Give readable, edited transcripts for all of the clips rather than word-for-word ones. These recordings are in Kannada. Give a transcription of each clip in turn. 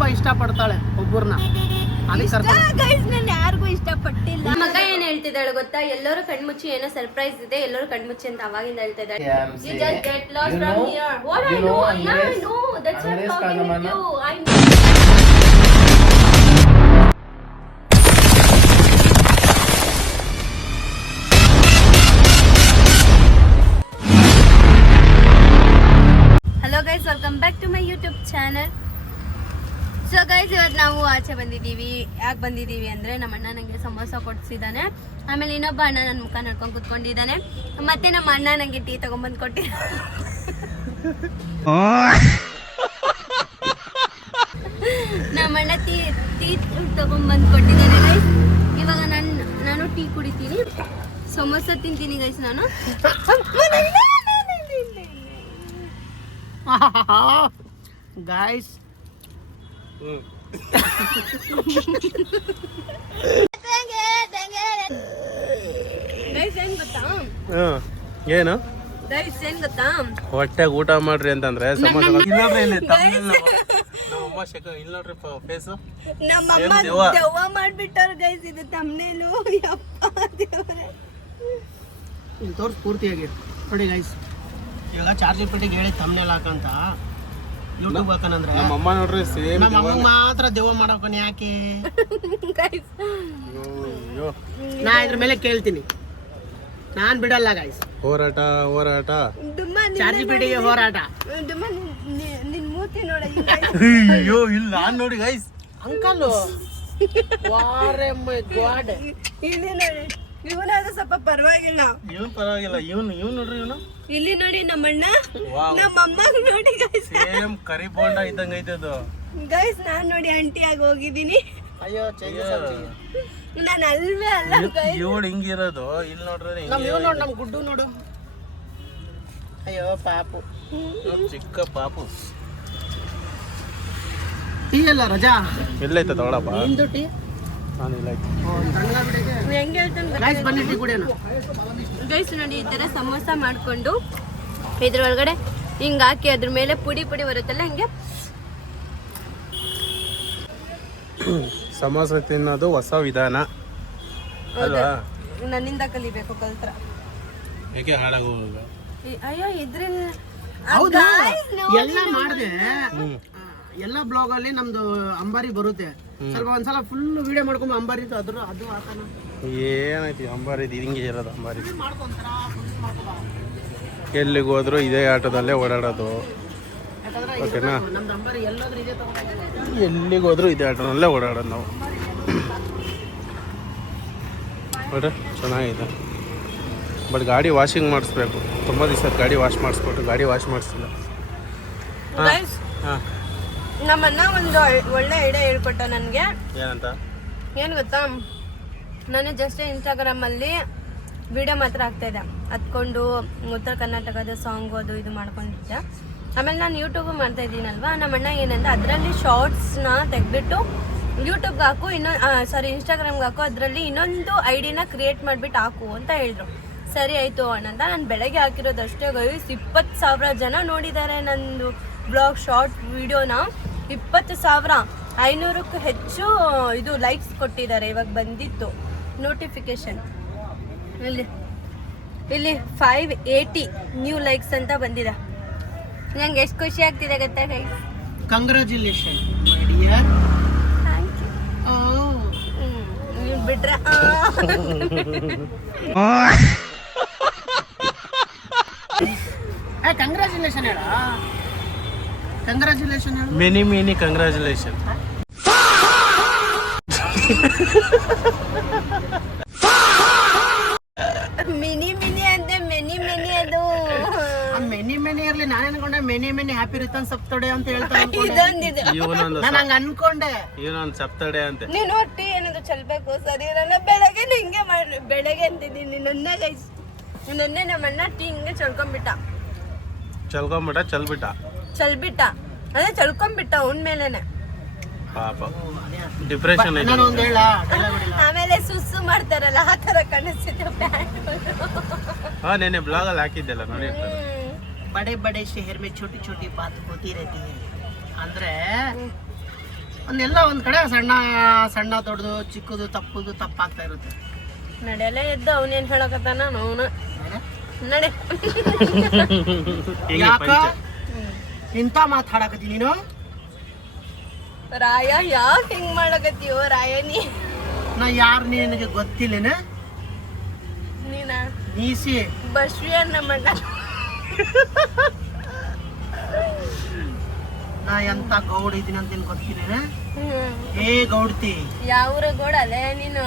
ತುಂಬಾ ಇಷ್ಟಪಡ್ತಾಳೆ ಒಬ್ಬರನ್ನ. ನಾನು ಯಾರಿಗೂ ಇಷ್ಟಪಟ್ಟಿಲ್ಲ. ಮಗ ಏನ್ ಹೇಳ್ತಿದ್ದಾಳೆ ಗೊತ್ತಾ, ಎಲ್ಲರೂ ಕಣ್ಮುಚ್ಚಿ ಏನೋ ಸರ್ಪ್ರೈಸ್ ಇದೆ, ಎಲ್ಲರೂ ಕಣ್ಮುಚ್ಚಿ ಅಂತ ಅವಾಗಿಂದ ಹೇಳ್ತಾ ಇದ್ದಾಳೆ. You just get lost from here. What I know, yeah, I know. That's why I'm talking with you. I know. Hello guys, welcome back to my YouTube channel. So guys, ಇವತ್ತು ನಾವು ಆಚೆ ಬಂದಿದ್ದೀವಿ. ಯಾಕೆ ಬಂದಿದ್ದೀವಿ ಅಂದರೆ ನಮ್ಮ ಅಣ್ಣ ನನಗೆ ಸಮೋಸ ಕೊಡಿಸಿದ್ದಾನೆ. ಆಮೇಲೆ ಇನ್ನೊಬ್ಬ ಅಣ್ಣ ನನ್ನ ಮುಖ ನೋಡ್ಕೊಂಡು ಕೂತ್ಕೊಂಡಿದ್ದಾನೆ. ಮತ್ತೆ ನಮ್ಮ ಅಣ್ಣ ನನಗೆ ಟೀ ತಗೊಂಡ್ಬಂದು ಕೊಟ್ಟಿದ್ದಾನೆ. ನಮ್ಮ ಅಣ್ಣ ಟೀ ತಗೊಂಡ್ಬಂದು ಕೊಟ್ಟಿದ್ದಾನೆ ಗೈಸ್. ಇವಾಗ ನಾನು ಟೀ ಕುಡಿತೀನಿ, ಸಮೋಸ ತಿಂತೀನಿ ಗೈಸ್ ನಾನು. ಗೈಸ್ ಏನು ಹೊಟ್ಟೆಗೆ ಊಟ ಮಾಡ್ರಿ ಅಂತಂದ್ರೆ ಸಮೋಸ ಮಾಡ್ಬಿಟ್ಟಾರ ಗೈಸ್. ಇದು ತಮ್ನೇಲು ತೋರ್ಸ್ ಪೂರ್ತಿಯಾಗಿ ನೋಡಿ ಗೈಸ್. ಇವಾಗ ಚಾರ್ಜಿಂಗ್ ಪೆಟ್ಟಿಗೆ ಹೇಳಿ ತಮ್ನೇಲ್ ಹಾಕಂತ ಯೂಟ್ಯೂಬ್ ಹಾಕನಂದ್ರೆ ನಮ್ಮ ಅಮ್ಮ ನೋಡ್ರಿ ಸೇಮ್ ನಮ್ಮ ಅಮ್ಮ ಮಾತ್ರ ದೆವ್ವ ಮಾಡೋಕನ್ ಯಾಕೆ? ನಾ ಇದ್ರ ಮೇಲೆ ಕೇಳ್ತೀನಿ, ನಾನ್ ಬಿಡಲ್ಲ ಗೈಸ್. ಹೋರಾಟ ಚಾರ್ಜಿಂಗ್ ಪೆಟ್ಟಿಗೆ ಹೋರಾಟ. ನಿನ್ ಮೂತಿ ನೋಡ. ಅಯ್ಯೋ ಇಲ್ಲ ನಾನ್ ನೋಡಿ ಗೈಸ್. ಅಂಕಲ್ ಇಲ್ಲಿ ನೋಡಿ, ಇವನಾದ್ರೂ ಸ್ವಲ್ಪ ಪರವಾಗಿಲ್ಲ. ಇವನ್ ಪರವಾಗಿಲ್ಲ, ಇವನ್ ನೋಡ್ರಿ ಇವನು. ಇಲ್ಲಿ ನೋಡಿ ನಮ್ಮಣ್ಣ, ನಮ್ಮಮ್ಮ ನೋಡಿ ಗೈಸ್. ಸೇಮ್ ಕರಿ ಬೋಂಡ ಇದ್ದಂಗ ಐತೆ ಅದು ಗೈಸ್. ನಾನ್ ನೋಡಿ ಆಂಟಿ ಆಗಿ ಹೋಗಿದ್ದೀನಿ. ಅಯ್ಯೋ ನಾನು ಅಲ್ವೇ ಅಲ್ಲ ಗೈಸ್. ಇವಳು ಹಿಂಗಿರೋದು. ಇಲ್ಲಿ ನೋಡ್ರಿ ನೋಡು, ನಮ್ ಗುಡ್ಡು ನೋಡು. ಅಯ್ಯೋ ಪಾಪು, ಚಿಕ್ಕ ಪಾಪು. ಟೀ ಎಲ್ಲ ರಜಾ ಎಲ್ಲೈತೆ ತಗೊಳಪ್ಪ. ನಿಂದು ಟೀ ಹೆಂಗ್ ಹೇಳ್ತಾನೆ ಗೈಸ್. ನೋಡಿ ಈ ತರ ಸಮೋಸ ಮಾಡ್ಕೊಂಡು ಇದ್ರ ಒಳಗಡೆ ಹಿಂಗ್ ಹಾಕಿ ಅದ್ರ ಮೇಲೆ ಪುಡಿ ಬರುತ್ತಲ್ಲ, ಹಿಂಗೆ ಸಮೋಸ ತಿನ್ನೋದು ಹೊಸ ವಿಧಾನ ಅಲ್ವಾ? ನನ್ನಿಂದ ಕಲಿಬೇಕು ಕಲ್ತ್ರ. ಏಕೆ ಹಾಳಾಗೋಗ? ಅಯ್ಯೋ ಇದ್ರಿಂದ ಹೌದಾ ಎಲ್ಲ ಮಾಡಿದೆ. ಎಲ್ಲ ಬ್ಲಾಗ್ ಅಲ್ಲಿ ನಮ್ದು ಅಂಬಾರಿ ಬರುತ್ತೆ. ಸ್ವಲ್ಪ ಒಂದ್ಸಲ ಫುಲ್ ವಿಡಿಯೋ ಮಾಡ್ಕೊಂಡು ಅಂಬಾರಿ ಅದು ಹಾಕೋಣ. ಏನೈತಿ ಅಂಬಾರಿ ಹಿಂಗೆ ಇರೋದು. ಅಂಬಾರಿ ಎಲ್ಲಿಗೆ ಹೋದ್ರು ಇದೇ ಆಟೋದಲ್ಲೇ ಓಡಾಡೋದು. ಓಕೆನಾ? ಎಲ್ಲಿಗೆ ಹೋದ್ರು ಇದೇ ಆಟೋದಲ್ಲೇ ಓಡಾಡೋದು ನಾವು. ನೋಡ್ರಿ ಚೆನ್ನಾಗಿದೆ. ಬಟ್ ಗಾಡಿ ವಾಷಿಂಗ್ ಮಾಡಿಸ್ಬೇಕು. ತುಂಬ ದಿವಸ ಗಾಡಿ ವಾಶ್ ಮಾಡಿಸ್ಬಿಟ್ಟು ಗಾಡಿ ವಾಶ್ ಮಾಡಿಸಿಲ್ಲ. ಹಾಂ, ನಮ್ಮನ್ನ ಒಂದು ಒಳ್ಳೆ ಐಡಿಯಾ ಹೇಳ್ಕೊಟ್ಟ ನನಗೆ. ಏನಂತ? ಏನು ಗೊತ್ತಾ, ನಾನು ಜಸ್ಟ್ ಇನ್ಸ್ಟಾಗ್ರಾಮಲ್ಲಿ ವಿಡಿಯೋ ಮಾತ್ರ ಆಗ್ತಾಯಿದ್ದೆ, ಹತ್ಕೊಂಡು ಉತ್ತರ ಕರ್ನಾಟಕದ ಸಾಂಗ್ ಇದು ಮಾಡ್ಕೊಂಡಿದ್ದೆ. ಆಮೇಲೆ ನಾನು ಯೂಟ್ಯೂಬ್ ಮಾಡ್ತಾ ಇದ್ದೀನಲ್ವಾ, ನಮ್ಮಣ್ಣ ಏನಂತ ಅದರಲ್ಲಿ ಶಾರ್ಟ್ಸ್ನ ತೆಗೆದ್ಬಿಟ್ಟು ಯೂಟ್ಯೂಬ್ಗೆ ಹಾಕು, ಇನ್ಸ್ಟಾಗ್ರಾಮ್ಗೆ ಹಾಕು, ಅದರಲ್ಲಿ ಇನ್ನೊಂದು ಐಡಿನ ಕ್ರಿಯೇಟ್ ಮಾಡಿಬಿಟ್ಟು ಹಾಕು ಅಂತ ಹೇಳಿದ್ರು. ಸರಿ ಆಯಿತು ಅಣ್ಣಂತ ನಾನು ಬೆಳಗ್ಗೆ ಹಾಕಿರೋದಷ್ಟೇ ಗೈಸ್ 20,000 ಜನ ನೋಡಿದ್ದಾರೆ ನಂದು ಬ್ಲಾಗ್ ಶಾರ್ಟ್ ವಿಡಿಯೋನ. 20,500ಕ್ಕೂ ಹೆಚ್ಚು ಇದು ಲೈಕ್ಸ್ ಕೊಟ್ಟಿದ್ದಾರೆ. ಇವಾಗ ಬಂದಿತ್ತು ನೋಟಿಫಿಕೇಶನ್, ಇಲ್ಲಿ 580 ನ್ಯೂ ಲೈಕ್ಸ್ ಅಂತ ಬಂದಿದೆ. ನಂಗೆ ಎಷ್ಟು ಖುಷಿ ಆಗ್ತಿದೆ ಗೊತ್ತಾ guys? Congratulation my dear. Thank you. ಬಿಟ್ರೆ ಕಂಗ್ರ್ಯಾಚುಲೇಷನ್ ಹೇಳ. ಕಂಗ್ರ್ಯಾಚುಲೇಷನ್ ಹೇಳ. Many congratulation. ಮಿನಿ ಅಂತೆ ಮೆನಿ ಅದು ಮೆನಿ ಇರ್ಲಿ. ನಾನು ಅನ್ಕೊಂಡೆ many happy returns of the day ಅಂತ ಹೇಳ್ತಾರೆ. ನಾನು ಹಂಗ ಅನ್ಕೊಂಡೆ ಇವನೊಂದು ಸಪ್ತಡೆ ಅಂತೆ. ನೀನು ಟೀ ಏನಾದ್ರು ಚಲ್ಬೇಕು. ಸರಿ, ನನ್ನ ಬೆಳಗ್ಗೆ ಹಿಂಗೆ ಮಾಡಿ ಬೆಳಗ್ಗೆ ಅಂತಿದ್ದೀನಿ. ನನ್ನೇ ನಮ್ಮಣ್ಣ ಟೀ ಹಿಂಗೆ ಚಲ್ಬಿಟ್ಟ ಅದೇ ಚಲ್ಕೊಂಡ್ಬಿಟ್ಟ ಅವನ ಮೇಲೆನೆ. ಪಾಪ ಡಿಪ್ರೆಷನ್. ಆಮೇಲೆ ಸುಸ್ಸು ಮಾಡ್ತಾರಲ್ಲ ಆ ತರ ಕಾಣಿಸ್ತಿದೆ ಪ್ಯಾಂಟ್. ನೆನೆ ಬ್ಲಾಗ್ ಅಲ್ಲಿ ಹಾಕಿದ್ದೆಲ್ಲ ನೋಡಿ. बड़े बड़े शहर में छोटी छोटी बात होती रहती है. ಅಂದ್ರೆ ಒಂದೆಲ್ಲ ಒಂದ್ ಕಡೆ ಸಣ್ಣ ಸಣ್ಣ ದೊಡ್ಡದು ಚಿಕ್ಕದು ತಪ್ಪುದು ತಪ್ಪಾಗ್ತಾ ಇರುತ್ತೆ. ನಡೆಯಲ್ಲೇ ಎದ್ದು ಅವನೇನ್ ಹೇಳಕತ್ತಾನ ಅವನು ನಡೆ. ಯಾಕ ಇಂತ ಮಾತಾಡಕತ್ತಿ ನೀನು? ರಾಯ ಯಾಕೆ ಹಿಂಗ್ ಮಾಡಕತ್ತೀವೋ ರಾಯನಿ? ನಾ ಯಾರು ನಿನಗೆ ಗೊತ್ತಿಲ್ಲೇನ? ನೀನ ನೀಸಿ ಬಸ್ವಿ ನಮ್ಮ ನಾ ಎಂತ ಗೌಡ ಇದೀನಿ ಅಂತ ನಿನ್ ಗೊತ್ತಿಲ್ಲೇನ? ಏ ಗೌಡ್ತಿ, ಯಾವ ಗೋಡ ಅಲ್ಲೇ ನೀನು?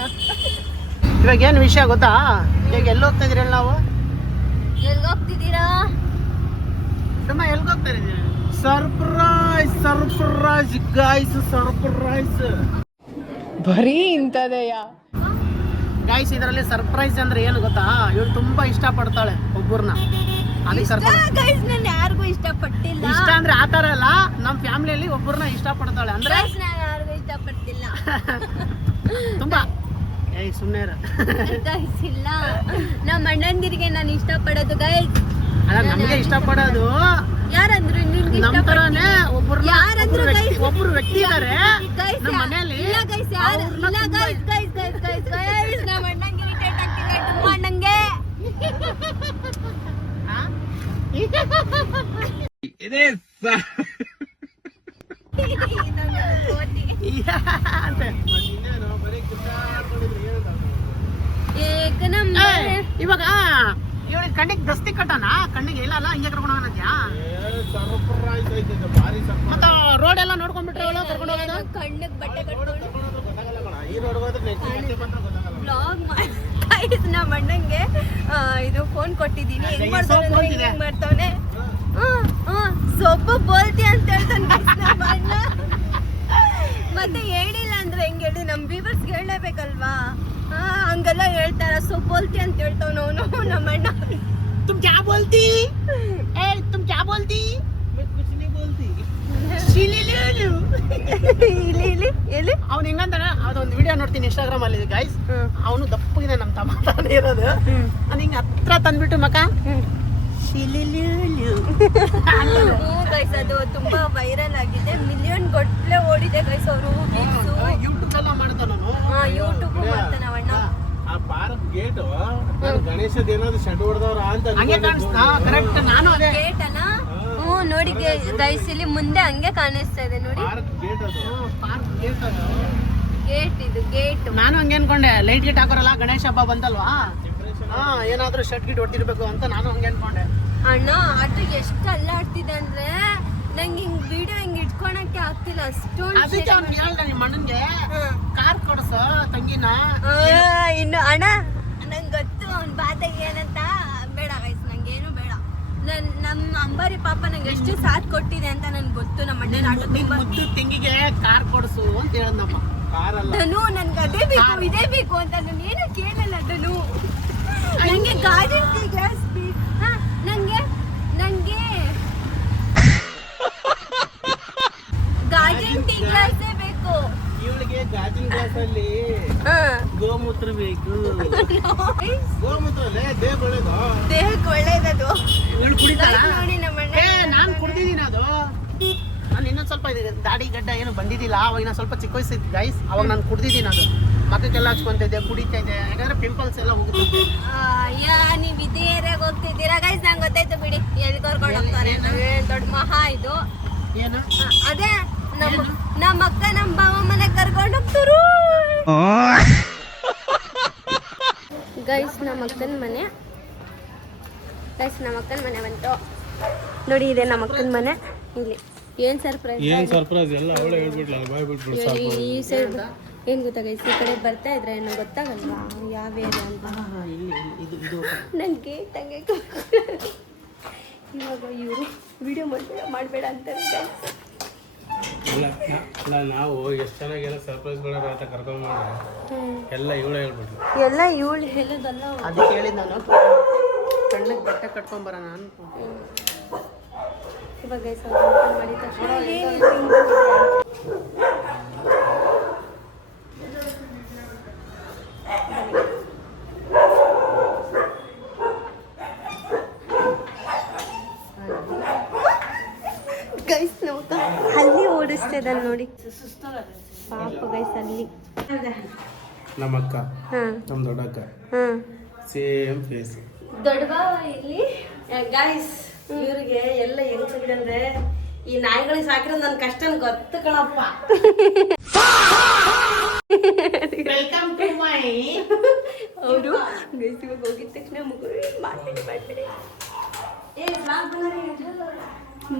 ಇವಾಗ ಏನ್ ವಿಷಯ ಗೊತ್ತಾ? ಈಗ ಎಲ್ಲಿ ಹೋಗ್ತಾ ಇದೀರಿ ನಾವು? ಎಲ್ಗ ಹೋಗ್ತಿದ್ದೀರಾ? ಎಲ್ಗ ಹೋಗ್ತಾ ಇದೀವಿ? Surprise surprise guys, surprise. ಬರೀ ಇಂಥದೆಯಾ ಗೈಸ್? ಇದರಲ್ಲಿ ಸರ್ಪ್ರೈಸ್ ಅಂದ್ರೆ ಏನು ಗೊತ್ತಾ? ಇವಳು ತುಂಬಾ ಇಷ್ಟ ಪಡ್ತಾಳೆ ಒಬ್ಬರನ್ನ, ಅದಕ್ಕೆ ಕರ್ಕೊಂಡು. ಗೈಸ್ ನಾನು ಯಾರಿಗೂ ಇಷ್ಟಪಟ್ಟಿಲ್ಲ. ಇಷ್ಟ ಅಂದ್ರೆ ಆತರ ಅಲ್ಲ, ನಮ್ ಫ್ಯಾಮಿಲಿಯಲ್ಲಿ ಒಬ್ಬರನ್ನ ಇಷ್ಟ ಪಡ್ತಾಳೆ ಅಂದ್ರೆ. ನಾನು ಯಾರಿಗೂ ಇಷ್ಟಪಟ್ಟಿಲ್ಲ. ತುಂಬಾ ಏಯ್ ಸುಮ್ಮನೆ ಗೈಸ್ ಇಲ್ಲ, ನಮ್ಮ ಅಣ್ಣಂದಿರಿಗೆ ನಾನು ಇಷ್ಟಪಡೋದು ಗೈಸ್. ಅಲ್ಲ, ನಮ್ಗೆ ಇಷ್ಟ ಪಡೋದು ಯಾರಂದ್ರು ನಿಮ್ಗೆ ನಮ್ ತರಾನೇ ಒಬ್ಬರು ಯಾರಂದ್ರು ಒಬ್ರು ವ್ಯಕ್ತಿ ಇದಾರೆ ಗೈಸ್ ನಮ್ಮ ಮನೆಯಲ್ಲಿ. ಇಲ್ಲ ಗೈಸ್, ಯಾರು ಇಲ್ಲ guys. Guys guys guys guys ನಮ್ಮ ಅಣ್ಣಂಗೆ ಇರಿಟೇಟ್ ಆಗ್ತಿದೆ. ತುಂಬ ಅಣ್ಣಂಗೆ ಇದೇ ಇವಾಗ ಇವಳಿಗೆ ಕಣ್ಣಿಗೆ ದಸ್ತಿ ಕಟ್ಟಣ, ಕಣ್ಣಿಗೆ ಇಲ್ಲ ಅಲ್ಲ, ಹಿಂಗೆ ಕರ್ಕೊಂಡು ಹೋಗೋಣತ್ಯಾ? ಮತ್ತ ರೋಡ್ ಎಲ್ಲ ನೋಡ್ಕೊಂಡ್ಬಿಟ್ರೆ ಅವಳು ಕರ್ಕೊಂಡು ಹೋಗೋದು? ಕಣ್ಣಿಗೆ ಬಟ್ಟೆ ಕಟ್ಕೊಂಡು ಬ್ಲಾಗ್ ಗೈಸ್ ನಮ್ಮ ಅಣ್ಣಂಗೆ ಇದು ಫೋನ್ ಕೊಟ್ಟಿದ್ದೀನಿ. ಹೆಂಗ್ ಮಾಡ್ತಾನೆ ಸೊಪ್ಪು ಬೋಲ್ತಿ ಅಂತ ಹೇಳ್ತಾನೆ ನಮ್ಮ ಅಣ್ಣ. ಮತ್ತೆ ಹೇಳಿಲ್ಲ ಅಂದ್ರೆ ಹೆಂಗ್ ಹೇಳಿ, ನಮ್ ವ್ಯೂವರ್ಸ್ಗೆ ಹೇಳಲೇಬೇಕಲ್ವಾ? ಹಂಗೆಲ್ಲ ಹೇಳ್ತಾರ, ಸೊಪ್ಪು ಬೋಲ್ತಿ ಅಂತ ಹೇಳ್ತಾವ ಅವನು ನಮ್ಮ ಅಣ್ಣ. तुम क्या बोलती? ए तुम क्या बोलती? मैं कुछ नहीं बोलती. ಎಲ್ಲಿ ಅವ್ನು ಹೆಂಗಂತಾನೆ, ಅದೊಂದು ವಿಡಿಯೋ ನೋಡ್ತೀನಿ ಇನ್ಸ್ಟಾಗ್ರಾಮ್ ಅಲ್ಲಿ ಗೈಸ್. ಅವನು ದಪ್ಪಗಿದೆ ನಮ್ಮ ತಮ್ಮ ಇರೋದು. ನಾನು ಹಿಂಗೆ ಹತ್ರ ತಂದ್ಬಿಟ್ಟು ಮಕ ಗೈಸ್ ಅದು ತುಂಬಾ ವೈರಲ್ ಆಗಿದೆ, ಮಿಲಿಯನ್ ಗಟ್ಟಲೆ ಓಡಿದೆ ಗೈಸ್. ಅವರು ಯೂಟ್ಯೂಬ್ ಎಲ್ಲ ಮಾಡ್ತಾನ, ಯೂಟ್ಯೂಬ್ ಮಾಡ್ತಾನ ಅವಣ್ಣ. ಆ ಪಾರ್ಕ್ ಗೇಟ್ ಗಣೇಶದ ಏನಾದ್ರು ಶೆಡ್ ಹೊಡೆದವ್ರ ಅಂತ ಹಂಗೆ ಕಾಣಿಸ್ತಾ ಕರೆಕ್ಟ್. ನಾನು ಅದೇ ಗೇಟ್ ಅಲ್ಲ, ನೋಡಿ ಗೈಸ್ ಇಲ್ಲಿ ಮುಂದೆ ಹಂಗೆ ಕಾಣಿಸ್ತಾ ಇದೆ ನೋಡಿ. ಪಾರ್ಕ್ ಗೇಟ್ ಅದು, ಪಾರ್ಕ್ ಗೇಟ್ ಅದು, ಗೇಟ್ ಇದು ಗೇಟ್. ನಾನು ಹಂಗೆ ಅನ್ಕೊಂಡೆ, ಲೈಟ್ ಗೇಟ್ ಹಾಕೋರಲ್ಲ ಗಣೇಶ ಹಬ್ಬ ಬಂದಲ್ವಾ, ಏನಾದ್ರೂ ಶೆಡ್ ಗಿಟ್ ಹೊಡ್ತಿರ್ಬೇಕು ಅಂತ ನಾನು ಹಂಗೆ ಅನ್ಕೊಂಡೆ. ಅಣ್ಣ ಅದು ಎಷ್ಟು ಅಲ್ಲಾಡ್ತಿದೆ ಅಂದ್ರೆ ನಂಗೆ ಹಿಂಗ್ ವಿಡಿಯೋ ಹಿಂಗ್ ಇಟ್ಕೊಳಕ್ಕೆ ಆಗ್ತಿಲ್ಲ, ಅಷ್ಟೊಂದು. ಅದಕ್ಕೆ ಅವ್ನು ಹೇಳ್ದೆ ನಿಮ್ಮ ಅಣ್ಣನ್ಗೆ ಕಾರ್ ಕೊಡ್ಸ ತಂಗಿನ. ಇನ್ನು ಅಣ್ಣ ನಂಗೆ ಗೊತ್ತು ಅವ್ನ ಬಾತಾಗ ಏನಂತ. ಬೇಡ ಗೈಸ್, ನಂಗೇನು ಬೇಡ. ನಮ್ಮ ಅಂಬಾರಿ ಪಾಪ ನಂಗೆ ಎಷ್ಟು ಸಾಥ್ ಕೊಟ್ಟಿದೆ ಅಂತ ನನ್ಗೆ ಗೊತ್ತು. ನಮ್ಮ ಅಣ್ಣನ ಆಟೋ ತುಂಬಾ ತೆಂಗಿಗೆ ಕಾರ್ ಕೊಡ್ಸು ಅಂತ ಹೇಳದ್ನಪ್ಪ. ಕಾರ್ ಅಲ್ಲ, ಧನು ನನ್ಗೆ ಅದೇ ಬೇಕು ಇದೇ ಬೇಕು ಅಂತ ನಾನು ಏನು ಕೇಳಲ್ಲ. ಧನು ನಂಗೆ ಗಾಡಿ ಗ್ಲಾಸ್ ನಂಗೆ ಗಾಜಿನ ಟೀ ಗ್ಲಾಸೇ ಬೇಕು. ಇವಳಿಗೆ ಗಾಜಿನ ಗ್ಲಾಸ್ ಅಲ್ಲಿ ಗೋಮೂತ್ರ ಬೇಕು. ಗೋಮೂತ್ರ ದೇಹಕ್ಕೆ ಒಳ್ಳೇದು, ದೇಹಕ್ಕೆ ಒಳ್ಳೇದದು. ಇವಳು ಕುಡಿತಾಳ? ನೋಡಿ ನಮ್ಮ ಅಣ್ಣ. ನಾನು ಕುಡ್ದಿದ್ದೀನಿ ಅದು. ನಾನು ಇನ್ನೊಂದು ಸ್ವಲ್ಪ ದಾಡಿ ಗಡ್ಡ ಏನು ಬಂದಿದ್ದಿಲ್ಲ ಅವಾಗ, ಇನ್ನೊಂದು ಸ್ವಲ್ಪ ಚಿಕ್ಕ ವಯಸ್ಸಿತ್ತು ಗೈಸ್, ಅವಾಗ ನಾನು ಕುಡ್ದಿದ್ದೀನಿ. ಅದು ಮಕ್ಕಕ್ಕೆಲ್ಲ ಹಚ್ಕೊಂತಿದ್ದೆ, ಕುಡಿತಾ ಇದ್ದೆ, ಯಾಕಂದ್ರೆ ಪಿಂಪಲ್ಸ್ ಎಲ್ಲ ಹೋಗುತ್ತೆ. ನೀವು ಇದೇ ಏರಿಯಾಗ ಹೋಗ್ತಿದ್ದೀರಾ ಗೈಸ್? ನಂಗೆ ಗೊತ್ತಾಯ್ತು ಬಿಡಿ ಎಲ್ಲಿ ಕರ್ಕೊಂಡು ಹೋಗ್ತಾರೆ. ದೊಡ್ಡ ಮಹಾ ಇದು ಏನು ಅದೇ ನಮ್ಮ ಅಕ್ಕ ನಮ್ಮ ಬಾವ ಮನೆಗೆ ಕರ್ಕೊಂಡು ಹೋಗ್ತಾರು ಗೈಸ್. ನಮ್ಮ ಅಕ್ಕನ ಮನೆ ಗೈಸ್, ನಮ್ಮ ಅಕ್ಕನ ಮನೆ ಬಂತು ನೋಡಿ. ಇದೆ ನಮ್ಮ ಅಕ್ಕನ ಮನೆ. ಇಲ್ಲಿ ಏನ್ ಸರ್ಪ್ರೈಸ್ ಎಲ್ಲ ಅವಳೇ ಹೇಳ್ಬಿಡ್ಲ, ಬಾಯ್ ಬಿಟ್ಬಿಡು. ಈ ಸೈಡ್ ಏನ್ ಗೊತ್ತಾ ಗೈಸ್, ಈ ಕಡೆ ಬರ್ತಾ ಇದ್ರೆ ನಂಗೆ ಗೊತ್ತಾಗಲ್ವಾ ಯಾವ ಏರಿಯಾ ಅಂತ. ನನ್ಗೆ ತಂಗೆ ಇವಾಗ ಇವರು ವಿಡಿಯೋ ಮಾಡಬೇಡ ಅಂತಾರೆ ಗೈಸ್. ಇಲ್ಲ ನಾವು ಎಷ್ಟು ಚೆನ್ನಾಗೆಲ್ಲ ಸರ್ಪ್ರೈಸ್ಗಳ ಅಂತ ಕರ್ಕೊಂಡ್ಬಂದ್ರೆ ಎಲ್ಲ ಇವಳೇ ಹೇಳ್ಬಿಟ್ಲು. ಎಲ್ಲ ಇವಳು ಹೇಳೋದಲ್ಲ, ಅದಕ್ಕೆ ಹೇಳಿದ್ ನಾನು ಕಣ್ಣಿಗೆ ಬಟ್ಟೆ ಕಟ್ಕೊಂಬರೋಣ ಅನ್ಕೊಂಡು. ಇವಾಗ ಗೈಸ್ ಮಾಡಿದ ತಕ್ಷಣ ಗೈಸ್ ನಾವು ಅಲ್ಲಿ ಓಡಿಸ್ತಿದ್ದಾನೆ ನೋಡಿ ಪಾಪ ಗೈಸ್ ಅಲ್ಲಿ. ನಮ್ಮ ಅಕ್ಕ ಹಾಂ ನಮ್ಮ ದೊಡ್ಡಕ್ಕ ಹಾಂ ಸೇಮ್ ಫೇಸ್. ದೊಡ್ಡ ಬಾವ ಇಲ್ಲಿ ಗಾಯ್ಸ್ ಇವ್ರಿಗೆ ಎಲ್ಲ ಹೆಂಗಿದೆ ಅಂದ್ರೆ ಈ ನಾಯಿಗಳಿಗೆ ಸಾಕಿರೋ ನನ್ ಕಷ್ಟ ಗೊತ್ತು ಕಣಪ್ಪ. Welcome to my. ಅವರು ಗೈಸ್ ಇವಾಗ ಹೋಗಿದ ತಕ್ಷಣ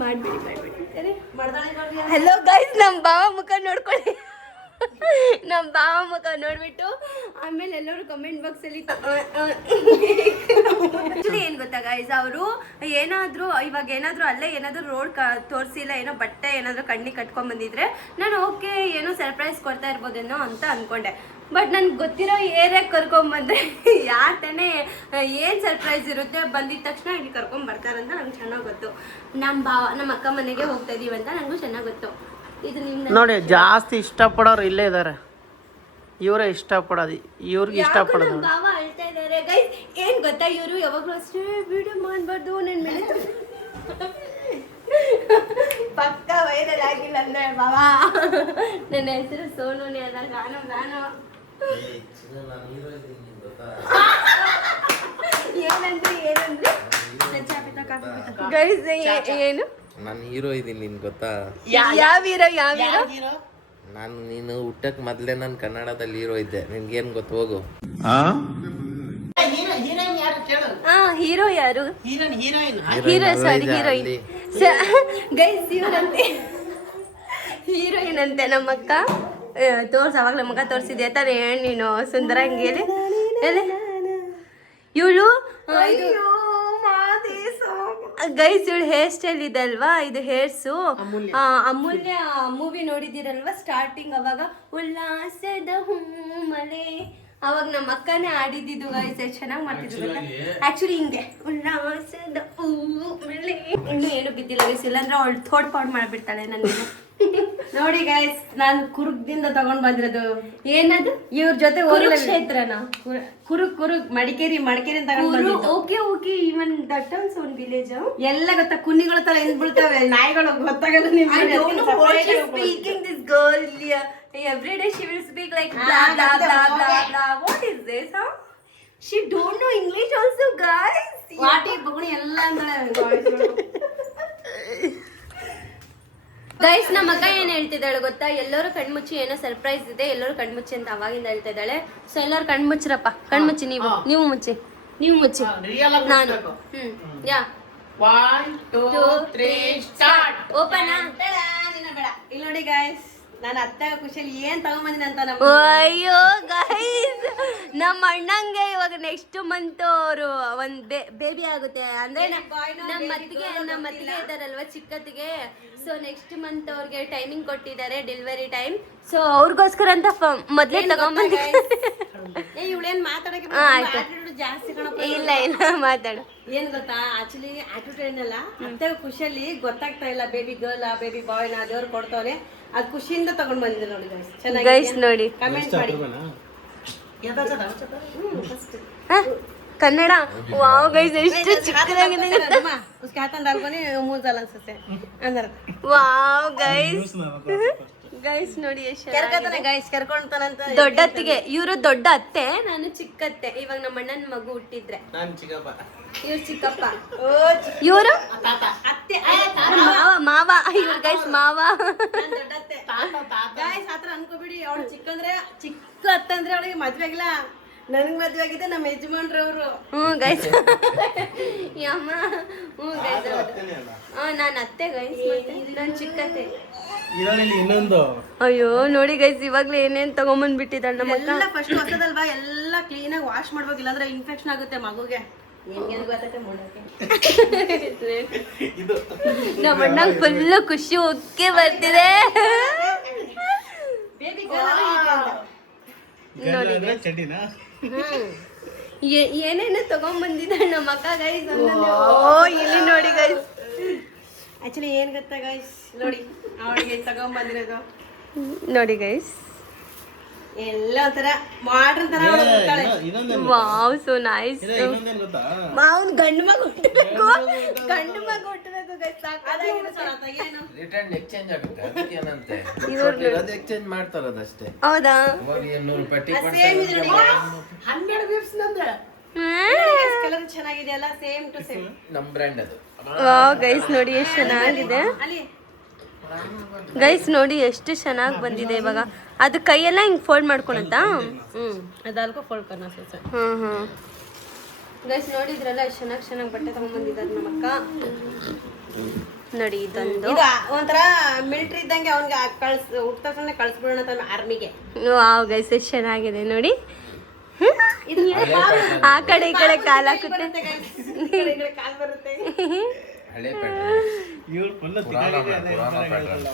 ಮಾಡ್ಬೇಡಿ ಹಲೋ ಗೈಸ್, ನಮ್ಮ ಬಾವ ಮುಖ ನೋಡ್ಕೊಳ್ಳಿ. ನಮ್ಮ ಬಾವ ಮುಖ ನೋಡ್ಬಿಟ್ಟು ಆಮೇಲೆ ಎಲ್ಲರೂ ಕಮೆಂಟ್ ಬಾಕ್ಸ್ ಅಲ್ಲಿ ಏನ್ ಗೊತ್ತಾ ಗೈಸ್, ಅವರು ಏನಾದ್ರು ಇವಾಗ ಏನಾದ್ರು ಅಲ್ಲೇ ಏನಾದ್ರು ರೋಡ್ ತೋರಿಸಿಲ್ಲ, ಏನೋ ಬಟ್ಟೆ ಏನಾದ್ರು ಕಣ್ಣಿಗೆ ಕಟ್ಕೊಂಡ್ ಬಂದಿದ್ರೆ ನಾನು ಓಕೆ ಏನೋ ಸರ್ಪ್ರೈಸ್ ಕೊಡ್ತಾ ಇರ್ಬೋದೇನೋ ಅಂತ ಅನ್ಕೊಂಡೆ. ಬಟ್ ನನ್ಗೆ ಗೊತ್ತಿರೋ ಏರಿಯಾಗೆ ಕರ್ಕೊಂಬಂದ್ರೆ ಯಾರು ತಾನೇ ಏನು ಸರ್ಪ್ರೈಸ್ ಇರುತ್ತೆ, ಬಂದಿದ ತಕ್ಷಣ ಇಲ್ಲಿ ಕರ್ಕೊಂಡ್ ಬರ್ತಾರಂತ ನಂಗೆ ಚೆನ್ನಾಗಿ ಗೊತ್ತು. ನಮ್ಮ ಅಕ್ಕ ಮನೆಗೆ ಹೋಗ್ತಾ ಇದೀವಿ ಅಂತ ನನಗೂ ಚೆನ್ನಾಗಿ ಗೊತ್ತು. ಇದು ನಿಮ್ಗೆ ನೋಡಿ ಜಾಸ್ತಿ ಇಷ್ಟಪಡೋರು ಇಲ್ಲೇ ಇದ್ದಾರೆ. ಇವರೇ ಇಷ್ಟಪಡೋದು, ಇವ್ರಿಗೆ ಇಷ್ಟಪಡೋದು. ಬಾವ ಅಳ್ತಾ ಇದಾರೆ ಗೈಸ್. ಏನ್ ಗೊತ್ತಾ, ಇವರು ಯಾವಾಗಲೂ ಅಷ್ಟೇ ವಿಡಿಯೋ ಮಾಡಬಾರ್ದು ನನ್ನ ಮೇಲೆ ಪಕ್ಕ ವೈರಲ್ ಆಗಿಲ್ಲ ಅಂದ್ರೆ ಬಾವ. ನನ್ನ ಹೆಸರು ಸೋನುನೇ ಅಲ್ಲ, ನಾನು ಏನಂದ್ರಿ ಗೈಸ್? ಏನು ನಾನು ಹೀರೋ ಇದ್ದೀನಿ ನಿನ್ ಗೊತ್ತಾ? ಯಾವ ಹೀರೋ? ನೀನು ಹುಟ್ಟಕ್ ಮೊದ್ಲೇ ನಾನು ಕನ್ನಡದಲ್ಲಿ ಹೀರೋ ಇದ್ದೆ. ನಿನ್ಗೇನ್ ಗೊತ್ತು ಹೋಗು. ಹೀರೋ ಯಾರು? ಹೀರೋಯಿನ್ ಸಾರಿ ಹೀರೋಯಿನ್ ಗೈಸ್. ಇವರಂತೆ ಹೀರೋಯಿನ್ ಅಂತೆ ನಮ್ಮಕ್ಕ. ಅವಾಗಲೇ ಮಗ ತೋರಿಸಿದ್ಯಾ ತಾನೇ ನೀನು ಸುಂದರ ಹಂಗೇಲಿ ಇವಳು. ಗೈಸ್ ಇವಳು ಹೇರ್ ಸ್ಟೈಲ್ ಇದೆ ಅಲ್ವಾ, ಇದು ಹೇರ್ಸು ಅಮೂಲ್ಯ ಮೂವಿ ನೋಡಿದಿರಲ್ವಾ ಸ್ಟಾರ್ಟಿಂಗ್, ಅವಾಗ ಉಲ್ಲಾಸದ ಹೂಮಲೆ ಅವಾಗ ನಮ್ಮ ಅಕ್ಕನೇ ಆಡಿದ್ದು ಗೈಸ್. ಎಷ್ಟು ಚೆನ್ನಾಗಿ ಮಾಡ್ತಿದ್ರು ಆಕ್ಚುಲಿ ಹಿಂಗೆ ಉಲ್ಲಾಸದ ಹೂಮಲೆ. ಇನ್ನು ಏನು ಬಿದ್ದಿಲ್ಲ ಗೈಸ್, ಇಲ್ಲಾಂದ್ರೆ ಅವಳು ಥೋಡ್ಪಾಡ್ ಮಾಡ್ಬಿಡ್ತಾಳೆ ನನಗೆ. ನೋಡಿ ಗೈಸ್, ನಾನು ಕುರುಗ್ದಿಂದ ತಗೊಂಡ್ ಬಂದಿರೋದು. ಏನದು? ಇವ್ರ ಜೊತೆ ಕುರುಕ್ಷೇತ್ರನ? ಕುರುಗ್ ಮಡಿಕೇರಿ ತಗೊಂಡ್ ಬಂದಿದ್ದು. Okay even that also one village. ಎಲ್ಲ ಗೊತ್ತಾ, ಕುನ್ನಿಗಳ ತರ ಹೆಂಗ್ ಬೀಳ್ತಾವೆ ನಾಯಿಗಳು, ಗೊತ್ತಾಗಲ್ಲ ನಿಮ್ಗೆ. Speaking this girl, every day she will speak like blah blah blah blah blah. What is this, huh? She don't know English also, guys. ವಾಟಿ ಬಗುಣಿ ಎಲ್ಲ ಅಂದ್ರೆ ಗೈಸ್ ನಮ್ಮ ಅಕ್ಕ ಏನ್ ಹೇಳ್ತಿದ್ದಾಳೆ ಗೊತ್ತಾ, ಎಲ್ಲರೂ ಕಣ್ಮುಚ್ಚಿ ಏನೋ ಸರ್ಪ್ರೈಸ್ ಇದೆ, ಎಲ್ಲರೂ ಕಣ್ಮುಚ್ಚಿ ಅಂತ ಅವಾಗಿಂದ ಹೇಳ್ತಾ ಇದ್ದಾಳೆ. ಸೊ ಎಲ್ಲರೂ ಕಣ್ಮುಚ್ಚ್ರಪ್ಪ, ಕಣ್ಮುಚ್ಚಿ. ನೀವು ಮುಚ್ಚಿ ನಾನು. ಯಾ 1 2 3 ಸ್ಟಾರ್ಟ್. ಓಪನ್. ಇಲ್ಲಿ ನೋಡಿ ಗೈಸ್, ನಾನು ಅತ್ತೆ ಖುಷಿಯಲ್ಲಿ ಏನ್ ತಗೊಂಬಂದಿನ ಅಂತ ಅಯ್ಯೋ ಗೈಸ್, ನಮ್ಮ ಅಣ್ಣಂಗೆ ಇವಾಗ ನೆಕ್ಸ್ಟ್ ಮಂತ್ ಅವರು ಒಂದ್ ಬೇಬಿ ಆಗುತ್ತೆ ಅಂದ್ರೆ ನಮ್ಮ ಅತ್ತಿಗೆ ಇದ್ದಾರಲ್ವಾ ಚಿಕ್ಕತ್ತಿಗೆ. ಸೊ ನೆಕ್ಸ್ಟ್ ಮಂತ್ ಅವ್ರಿಗೆ ಟೈಮಿಂಗ್ ಕೊಟ್ಟಿದ್ದಾರೆ, ಡೆಲಿವರಿ ಟೈಮ್. ಸೊ ಅವ್ರಿಗೋಸ್ಕರ ಅಂತ ಮೊದ್ಲೇ ತಗೊಂಬಂದಿದ್ದೆ. ಇವಳೇನ್ ಮಾತಾಡಕ್ಕೆ ಜಾಸ್ತಿ ಇಲ್ಲ ಮಾತಾಡು. ಏನ್ ಗೊತ್ತಾ, ಆಕ್ಚುಲಿ ಆಟಿಟ್ಯೂಡ್ ಅಲ್ಲ, ಅತ್ತೆ ಖುಷಿಯಲ್ಲಿ ಗೊತ್ತಾಗ್ತಾ ಇಲ್ಲ ಬೇಬಿ ಗರ್ಲ್ ಬೇಬಿ ಬಾಯ್ ನ ದೇವ್ರು ಕೊಡ್ತವ್ರೆ. ಅದ್ ಖುಷಿಯಿಂದ ತಗೊಂಡ್ ಬಂದಿದೆ ನೋಡಿ ಗೈಸ್. ಚೆನ್ನಾಗಿ ಗೈಸ್ ನೋಡಿ, ಕಮೆಂಟ್ ಮಾಡಿ. ಕನ್ನಡ. ವಾವ್ ಗೈಸ್, ಎಷ್ಟು ಚಿಕ್ಕದಾಗಿದೆ ಗೊತ್ತಾ? उसके हाथ अंदर को नहीं मुंह जला सकते अंदर. ವಾವ್ ಗೈಸ್, ಗೈಸ್ ನೋಡಿ ಎಷ್ಟು ಕೆರ್ಕತಾನೆ ಗೈಸ್, ಕೆರ್ಕೊಂತಾನಂತ. ದೊಡ್ಡತ್ತಿಗೆ ಇವರು ದೊಡ್ಡ ಅತ್ತೆ, ನಾನು ಚಿಕ್ಕತ್ತೆ. ಇವಾಗ ನಮ್ಮ ಅಣ್ಣನ ಮಗು ಹುಟ್ಟಿದ್ರೆ ನಾನು ಚಿಕ್ಕಪ್ಪ, ಇವ್ರು ಚಿಕ್ಕಪ್ಪ, ಇವರು ಅತ್ತೆ ಮಾವ. ಇವ್ರು ಗೈಸ್ ಮಾವ. ದೊಡ್ಡತ್ತೆ ಗೈಸ್. ಆತರ ಅನ್ಕೋಬಿಡಿ, ಅವಳು ಚಿಕ್ಕ ಅತ್ತೆ ಅಂದ್ರೆ ಅವಳಿಗೆ ಮದ್ವೆ ಆಗಿಲ್ಲ, ನನಗ್ ಮದ್ವೆ ಆಗಿದೆ ನಮ್ಮ ಯಜಮಾನ್ರವ್ರು. ಗೈಸ್ ಯಮ್ಮ. ಗೈಸ್ ನಾನು ಅತ್ತೆ ಗೈಸ್, ನಾನು ಚಿಕ್ಕತ್ತೆ. ಇನ್ನೊಂದು ಅಯ್ಯೋ ನೋಡಿ ಗೈಸ್, ಇವಾಗ್ಲೇ ಏನೇನ್ ತಗೊಂಬಂದ್ಬಿಟ್ಟಿದ್ದಾಳೆ ನಮ್ಮ ಅಕ್ಕ. ಎಲ್ಲ ಫಸ್ಟ್ ಹೊಸದಲ್ವಾ, ಎಲ್ಲ ಕ್ಲೀನ್ ಆಗಿ ವಾಶ್ ಮಾಡ್ಬೇಕು, ಇಲ್ಲಾಂದ್ರೆ ಇನ್ಫೆಕ್ಷನ್ ಆಗುತ್ತೆ ಮಗುಗೆ. ನಮ್ಮ ಅಣ್ಣಂಗ್ ಫುಲ್ ಖುಷಿ ಉಕ್ಕಿ ಬರ್ತಿದೆ. ನೋಡಿ ಚಡ್ಡಿನಾ ಏನೇನೋ ತಗೊಂಡ್ಬಂದಿದ್ದಾಳೆ ನಮ್ಮ ಅಕ್ಕ ಗೈಸ್. ಇಲ್ಲಿ ನೋಡಿ ಗೈಸ್, ಆಕ್ಚುಲಿ ಏನ್ ಗೊತ್ತಾ ಗೈಸ್, ನೋಡಿ ಅವಳಿಗೆ ತಗೊಂಡ್ಬಂದಿರೋದು ನೋಡಿ ಗೈಸ್. ಎಲ್ಲ ಒಂಥರ ಮಾಡ್ರನ್ ತರ ಹೋಗ್ತಾಳೆ. Wow so nice. ಅವ್ನ್ ಗಂಡು ಮಗ ಹುಟ್ಟಬೇಕು ಗೈಸ್. ಸಾಕಾಗಿದೆ ಏನು ರಿಟರ್ನ್ ಎಕ್ಸ್ಚೇಂಜ್ ಆಗುತ್ತೆ ಅದಕ್ಕೆ ಏನಂತೆ ಇವ್ರು ಅದು ಎಕ್ಸ್ಚೇಂಜ್ ಮಾಡ್ತಾರದಷ್ಟೇ. ಹೌದಾ? ಇವಾಗ 100 ಪಟ್ಟಿ ಸೇಮ್ ಇದೆ ನೋಡಿ. 12 ಬೀಪ್ಸ್ ನಂದು. ಕಲರ್ ಚೆನ್ನಾಗಿದೆ ಅಲ್ಲ, ಸೇಮ್ ಟು ಸೇಮ್ ನಮ್ ಬ್ರ್ಯಾಂಡ್ ಅದು. ವಾವ್ ಗೈಸ್ ನೋಡಿ ಎಷ್ಟು ಚೆನ್ನಾಗಿದೆ ಗೈಸ್, ನೋಡಿ ಎಷ್ಟು ಚೆನ್ನಾಗಿ ಬಂದಿದೆ. ಇವಾಗ ಅದು ಕೈಯೆಲ್ಲ ಹಿಂಗ್ ಫೋಲ್ಡ್ ಮಾಡ್ಕೊಳತ್ತಾ? ಅದಲ್ಕೋ ಫೋಲ್ಡ್ ಕರ್ನಾ ಸರ್. ಗೈಸ್ ನೋಡಿದ್ರಲ್ಲ ಎಷ್ಟು ಚೆನ್ನಾಗಿ ಬಟ್ಟೆ ತಗೊಂಡ್ಬಂದಿದ್ದಾರೆ ನಮ್ಮಕ್ಕ. ನೋಡಿ ಇದೊಂದು ಒಂಥರ ಮಿಲಿಟರಿ ಇದ್ದಂಗೆ ಅವ್ನಿಗೆ ಹುಟ್ಟ ಕಳ್ಸ್ಬಿಡೋಣ ಆರ್ಮಿಗೆ. ವಾವ್ ಗೈಸ್ ಎಷ್ಟು ಚೆನ್ನಾಗಿದೆ ನೋಡಿ. ಆ ಕಡೆ ಈ ಕಡೆ ಕಾಲ್ ಹಾಕುತ್ತೆ. ಕಾಲ್ ಬರುತ್ತೆ. ಹಳೆ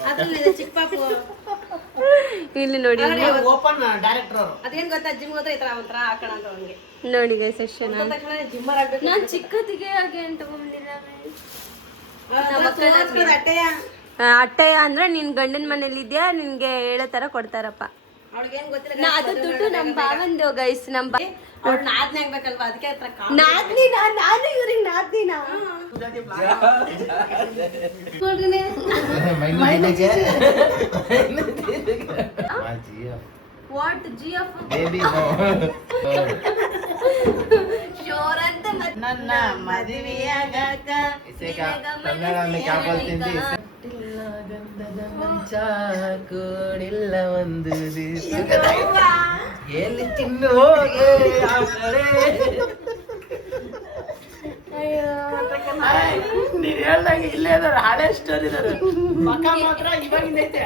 ಪ್ಯಾಟರ್ನ್ ಚಿಕ್ಕ ಪಾಪು ಇಲ್ಲಿ ನೋಡಿ. ಓಪನ್ ಡೈರೆಕ್ಟರ್ ಅವರು ಅದೇನ್ ಗೊತ್ತಾ, ಜಿಮ್ ಹೋದ್ರೆ ಈ ತರ ಒಂಥರ ಹಾಕೋಣ ಅಂತ ಅವ್ನಿಗೆ. ನೋಡಿ ಗೈಸ್ ಎಷ್ಟು ಚೆನ್ನಾಗಿ. ಜಿಮ್ಮರ್ ಆಗ್ಬೇಕು. ನಾನು ಚಿಕ್ಕದಿಗೆ ಹಾಗೆ ಅಂತ ತಗೊಂಡಿಲ್ಲ. ಅಟ್ಟೆಯ ಅಂದ್ರೆ ನಿನ್ ಗಂಡನ ಮನೇಲಿ ಇದ್ಯಾ, ನಿನ್ಗೆ ಹೇಳೋ ತರ ಕೊಡ್ತಾರಪ್ಪ. ಅದು ದುಡ್ಡು ನಮ್ ಬಾವಂದು ಗೈಸ್. ನಮ್ ನಾದ್ನಿ ಆಗ್ಬೇಕಲ್ವಾ, ಅದಕ್ಕೆ ನಾದ್ನಿ. ನಾನು ಇವ್ರಿಗೆ ನಾದ್ನಿನ what G F baby shower ಅಂತ ನನ್ನ ಮದುವೆಯಾಗಕ ಕನ್ನಡದಲ್ಲಿ क्या बोलते हैं ಇಲ್ಲ ಗಂಧದ ಮಂಚ ಕೂಡಿಲ್ಲ ಒಂದು ದಿವಸ ಎಲ್ಲಿ ತಿನ್ನು ಹೋಗೆ ಆ ಕಡೆ. ನೀನ್ ಹೇಳ್ದಂಗೆ ಇಲ್ಲೇ ಇದಾರೆ ಹಳೆ ಸ್ಟೋರಿ ಇದಾರೆ. ಮಕ ಮಾತ್ರ ಇವಾಗಿಂದ ಐತೆ.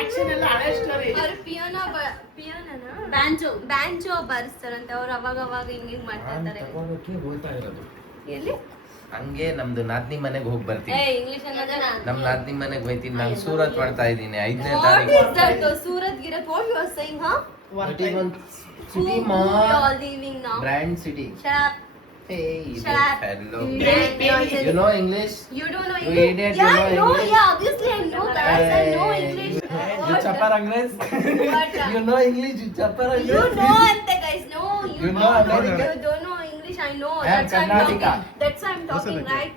ಆಕ್ಷನ್ ಎಲ್ಲ ಹಳೆ ಸ್ಟೋರಿ. ಬ್ಯಾಂಚೋ ಬಾರಿಸ್ತಾರಂತೆ ಅವ್ರು. ಅವಾಗ ಹಿಂಗ್ ಮಾಡ್ತಾ ಇರ್ತಾರೆ. ಹೋಗ್ತಾ ಇರೋದು ಎಲ್ಲಿ? ಹಂಗೆ ನಮ್ದು ನಾದ್ನಿ ಮನೆಗೆ ಹೋಗಿ ಬರ್ತೀನಿ. ಇಂಗ್ಲಿಷ್ ನಮ್ ನಾದ್ನಿ ಮನೆಗೆ ಹೋಯ್ತೀನಿ. ನಾನು ಸೂರತ್ ಮಾಡ್ತಾ ಇದ್ದೀನಿ 5ನೇ ತಾರೀಕು. ಸೂರತ್ ಗಿರತ್ what you are saying? City brand city. Shut up. Hello. You You know English? You don't know You English? idiot, Yeah, you know English? yeah, obviously I know guys. I know English. You chapar English? What? You know English? You chapar English? You know ante guys. No, You know American? You don't know English. I know. I am That's why I'm talking. Karnataka. That's why I'm talking, right?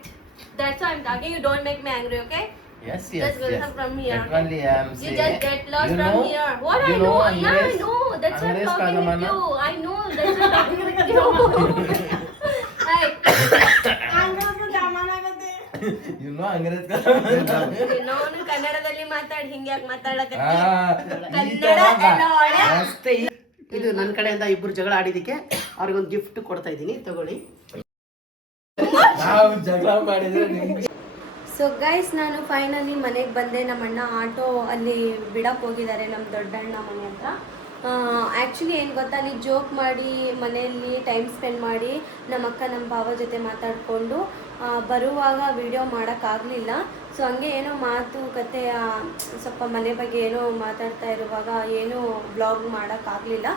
That's why I'm talking. You don't make me angry, okay? Yes, Just yes, welcome yes. from here. That only I am You saying. just get lost You from know? here. What You I know? know Yeah, I English? know. That's why I'm English talking ka with naman, you. I know. That's why I'm talking with you. Hey. You know English ka? ನಾನು ಕನ್ನಡದಲ್ಲಿ ಮಾತಾಡಿ ಹಿಂಗೆ ಯಾಕೆ ಮಾತಾಡಕತ್ತಿ? ಈ ತರ ಅಷ್ಟೇ. ಇದು ನನ್ನ ಕಡೆಯಿಂದ ಇಬ್ರು ಜಗಳ ಆಡಿದಕ್ಕೆ ಅವ್ರಿಗೊಂದು ಗಿಫ್ಟ್ ಕೊಡ್ತಾ ಇದ್ದೀನಿ, ತಗೊಳ್ಳಿ. ನಾವು ಜಗಳ ಮಾಡಿದ್ರೆ ನಿಮ್ಗೆ ಸೊ ಗೈಸ್ ನಾನು ಫೈನಲಿ ಮನೆಗೆ ಬಂದೆ. ನಮ್ಮ ಅಣ್ಣ ಆಟೋ ಅಲ್ಲಿ ಬಿಡಕ್ಕೆ ಹೋಗಿದ್ದಾರೆ ನಮ್ಮ ದೊಡ್ಡಣ್ಣ ಮನೆ ಹತ್ರ. ಆ್ಯಕ್ಚುಲಿ ಏನು ಗೊತ್ತಾ, ಅಲ್ಲಿ ಜೋಕ್ ಮಾಡಿ ಮನೆಯಲ್ಲಿ ಟೈಮ್ ಸ್ಪೆಂಡ್ ಮಾಡಿ ನಮ್ಮ ಅಕ್ಕ ನಮ್ಮ ಭಾವ ಜೊತೆ ಮಾತಾಡಿಕೊಂಡು ಬರುವಾಗ ವಿಡಿಯೋ ಮಾಡೋಕ್ಕಾಗಲಿಲ್ಲ. ಸೊ ಹಂಗೆ ಏನೋ ಮಾತುಕತೆ ಸ್ವಲ್ಪ ಮನೆ ಬಗ್ಗೆ ಏನೋ ಮಾತಾಡ್ತಾ ಇರುವಾಗ ಏನೂ ಬ್ಲಾಗ್ ಮಾಡೋಕ್ಕಾಗಲಿಲ್ಲ.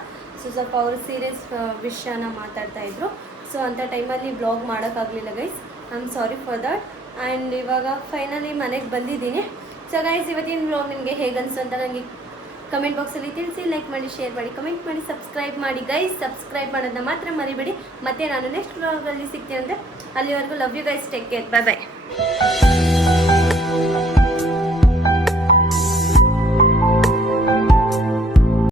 ಸೊ ಸ್ವಲ್ಪ ಅವರು ಸೀರಿಯಸ್ ವಿಷಯನ ಮಾತಾಡ್ತಾಯಿದ್ರು. ಸೊ ಅಂಥ ಟೈಮಲ್ಲಿ ಬ್ಲಾಗ್ ಮಾಡೋಕ್ಕಾಗಲಿಲ್ಲ guys. I am sorry for that. And ಇವಾಗ ಫೈನಲಿ ಮನೆಗೆ ಬಂದಿದ್ದೀನಿ. ಸೊ ಗೈಸ್ ಇವತ್ತಿನ ಬ್ಲಾಗ್ ನಿಮಗೆ ಹೇಗೆ ಅನಿಸ್ತು ಅಂತ ನನಗೆ ಕಮೆಂಟ್ ಬಾಕ್ಸಲ್ಲಿ ತಿಳಿಸಿ. ಲೈಕ್ ಮಾಡಿ, ಶೇರ್ ಮಾಡಿ, ಕಮೆಂಟ್ ಮಾಡಿ, ಸಬ್ಸ್ಕ್ರೈಬ್ ಮಾಡಿ ಗೈಸ್. ಸಬ್ಸ್ಕ್ರೈಬ್ ಮಾಡೋದನ್ನ ಮಾತ್ರ ಮರಿಬೇಡಿ. ಮತ್ತೆ ನಾನು ನೆಕ್ಸ್ಟ್ ಬ್ಲಾಗಲ್ಲಿ ಸಿಗ್ತೀನಿ ಅಂದರೆ ಅಲ್ಲಿವರೆಗೂ love you guys. Take care. Bye bye.